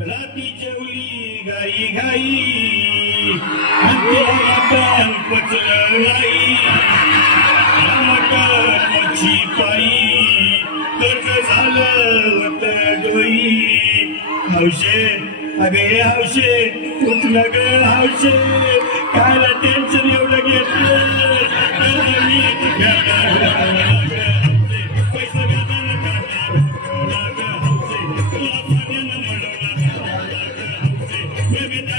राती जेवली गाई गाई मटण पचलं नाही मटण मच्छी पायी कर्ज झालं होत डोई हौशे अगे हौशे कुठलं ग हौशे काय ते